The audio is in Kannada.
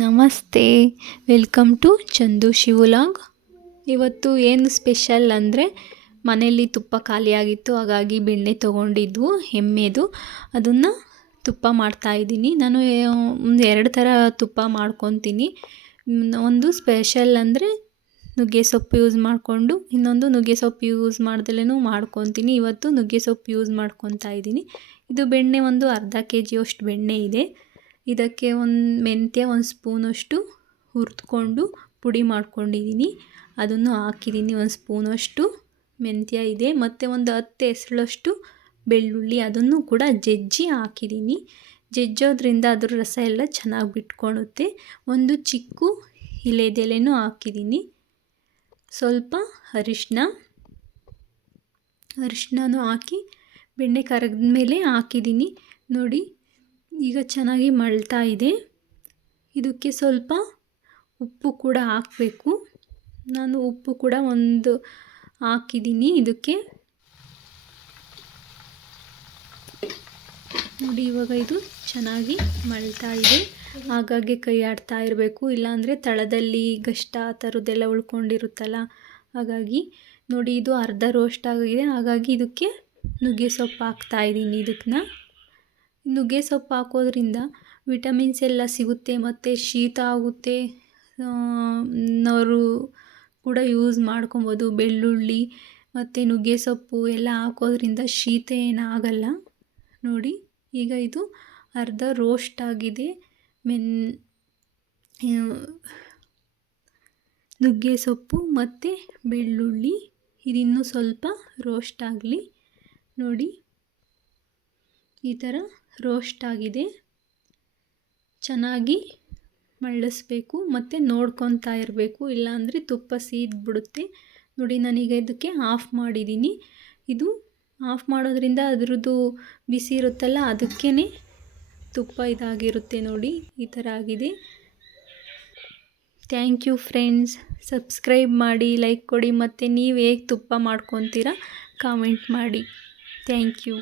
ನಮಸ್ತೆ. ವೆಲ್ಕಮ್ ಟು ಚಂದು ಶಿವಲಾಂಗ್. ಇವತ್ತು ಏನು ಸ್ಪೆಷಲ್ ಅಂದರೆ ಮನೆಯಲ್ಲಿ ತುಪ್ಪ ಖಾಲಿಯಾಗಿತ್ತು, ಹಾಗಾಗಿ ಬೆಣ್ಣೆ ತೊಗೊಂಡಿದ್ವು, ಹೆಮ್ಮೆದು. ಅದನ್ನು ತುಪ್ಪ ಮಾಡ್ತಾಯಿದ್ದೀನಿ ನಾನು ಒಂದು ಎರಡು ಥರ ತುಪ್ಪ ಮಾಡ್ಕೊತೀನಿ. ಒಂದು ಸ್ಪೆಷಲ್ ಅಂದರೆ ನುಗ್ಗೆ ಸೊಪ್ಪು ಯೂಸ್ ಮಾಡಿಕೊಂಡು, ಇನ್ನೊಂದು ನುಗ್ಗೆ ಸೊಪ್ಪು ಯೂಸ್ ಮಾಡ್ದಲೇ ಮಾಡ್ಕೊತೀನಿ. ಇವತ್ತು ನುಗ್ಗೆ ಸೊಪ್ಪು ಯೂಸ್ ಮಾಡ್ಕೊತಾ ಇದ್ದೀನಿ. ಇದು ಬೆಣ್ಣೆ ಒಂದು ಅರ್ಧ ಕೆ ಜಿಯಷ್ಟು ಬೆಣ್ಣೆ ಇದೆ. ಇದಕ್ಕೆ ಒಂದು ಮೆಂತ್ಯ ಒಂದು ಸ್ಪೂನಷ್ಟು ಹುರಿದ್ಕೊಂಡು ಪುಡಿ ಮಾಡ್ಕೊಂಡಿದ್ದೀನಿ ಅದನ್ನು ಹಾಕಿದ್ದೀನಿ ಒಂದು ಸ್ಪೂನಷ್ಟು ಮೆಂತ್ಯ ಇದೆ. ಮತ್ತು ಒಂದು ಹತ್ತು ಹೆಸಳಷ್ಟು ಬೆಳ್ಳುಳ್ಳಿ ಅದನ್ನು ಕೂಡ ಜಜ್ಜಿ ಹಾಕಿದ್ದೀನಿ ಜಜ್ಜೋದ್ರಿಂದ ಅದ್ರ ರಸ ಎಲ್ಲ ಚೆನ್ನಾಗಿ ಬಿಟ್ಕೊಳುತ್ತೆ. ಒಂದು ಚಿಕ್ಕು ಇಲೆದೆಲೆನೂ ಹಾಕಿದ್ದೀನಿ ಸ್ವಲ್ಪ ಅರಿಶಿನ ಅರಿಶಿನೂ ಹಾಕಿ ಬೆಣ್ಣೆ ಕರಗಿದ ಮೇಲೆ ಹಾಕಿದ್ದೀನಿ ನೋಡಿ ಈಗ ಚೆನ್ನಾಗಿ ಮಳ್ತಾ ಇದೆ. ಇದಕ್ಕೆ ಸ್ವಲ್ಪ ಉಪ್ಪು ಕೂಡ ಹಾಕಬೇಕು. ನಾನು ಉಪ್ಪು ಕೂಡ ಒಂದು ಹಾಕಿದ್ದೀನಿ ಇದಕ್ಕೆ. ನೋಡಿ, ಇವಾಗ ಇದು ಚೆನ್ನಾಗಿ ಮಳ್ತಾ ಇದೆ. ಹಾಗಾಗಿ ಕೈ ಆಡ್ತಾ ಇರಬೇಕು. ಇಲ್ಲಾಂದರೆ ತಳದಲ್ಲಿ ಗಷ್ಟ ಆ ಥರದ್ದೆಲ್ಲ ಉಳ್ಕೊಂಡಿರುತ್ತಲ್ಲ. ಹಾಗಾಗಿ ನೋಡಿ, ಇದು ಅರ್ಧ ರೋಸ್ಟ್ ಆಗಿದೆ. ಹಾಗಾಗಿ ಇದಕ್ಕೆ ನುಗ್ಗೆ ಸೊಪ್ಪು ಹಾಕ್ತಾಯಿದ್ದೀನಿ ಇದಕ್ಕೆ ನುಗ್ಗೆ ಸೊಪ್ಪು ಹಾಕೋದ್ರಿಂದ ವಿಟಮಿನ್ಸ್ ಎಲ್ಲ ಸಿಗುತ್ತೆ ಮತ್ತು ಶೀತ ಆಗುತ್ತೆ. ನವರು ಕೂಡ ಯೂಸ್ ಮಾಡ್ಕೊಬೋದು. ಬೆಳ್ಳುಳ್ಳಿ ಮತ್ತು ನುಗ್ಗೆ ಸೊಪ್ಪು ಎಲ್ಲ ಹಾಕೋದ್ರಿಂದ ಶೀತ ಏನಾಗಲ್ಲ ನೋಡಿ, ಈಗ ಇದು ಅರ್ಧ ರೋಸ್ಟ್ ಆಗಿದೆ. ಮೆನ್ ನುಗ್ಗೆ ಸೊಪ್ಪು ಮತ್ತು ಬೆಳ್ಳುಳ್ಳಿ. ಇದಿನ್ನೂ ಸ್ವಲ್ಪ ರೋಸ್ಟ್ ಆಗಲಿ. ನೋಡಿ ಈ ಥರ ರೋಸ್ಟ್ ಆಗಿದೆ. ಚೆನ್ನಾಗಿ ಮಳ್ಳಿಸ್ಬೇಕು, ಮತ್ತು ನೋಡ್ಕೊತಾ ಇರಬೇಕು. ಇಲ್ಲಾಂದರೆ ತುಪ್ಪ ಸೀದ್ಬಿಡುತ್ತೆ. ನೋಡಿ ನನಗೆ ಇದಕ್ಕೆ ಆಫ್ ಮಾಡಿದ್ದೀನಿ. ಇದು ಆಫ್ ಮಾಡೋದ್ರಿಂದ ಅದರದ್ದು ಬಿಸಿ ಇರುತ್ತಲ್ಲ ಅದಕ್ಕೇ ತುಪ್ಪ ಇದಾಗಿರುತ್ತೆ ನೋಡಿ, ಈ ಥರ ಆಗಿದೆ. ಥ್ಯಾಂಕ್ ಯು ಫ್ರೆಂಡ್ಸ್ ಸಬ್ಸ್ಕ್ರೈಬ್ ಮಾಡಿ ಲೈಕ್ ಕೊಡಿ, ಮತ್ತು ನೀವು ಹೇಗೆ ತುಪ್ಪ ಮಾಡ್ಕೊತೀರಾ ಕಾಮೆಂಟ್ ಮಾಡಿ. Thank you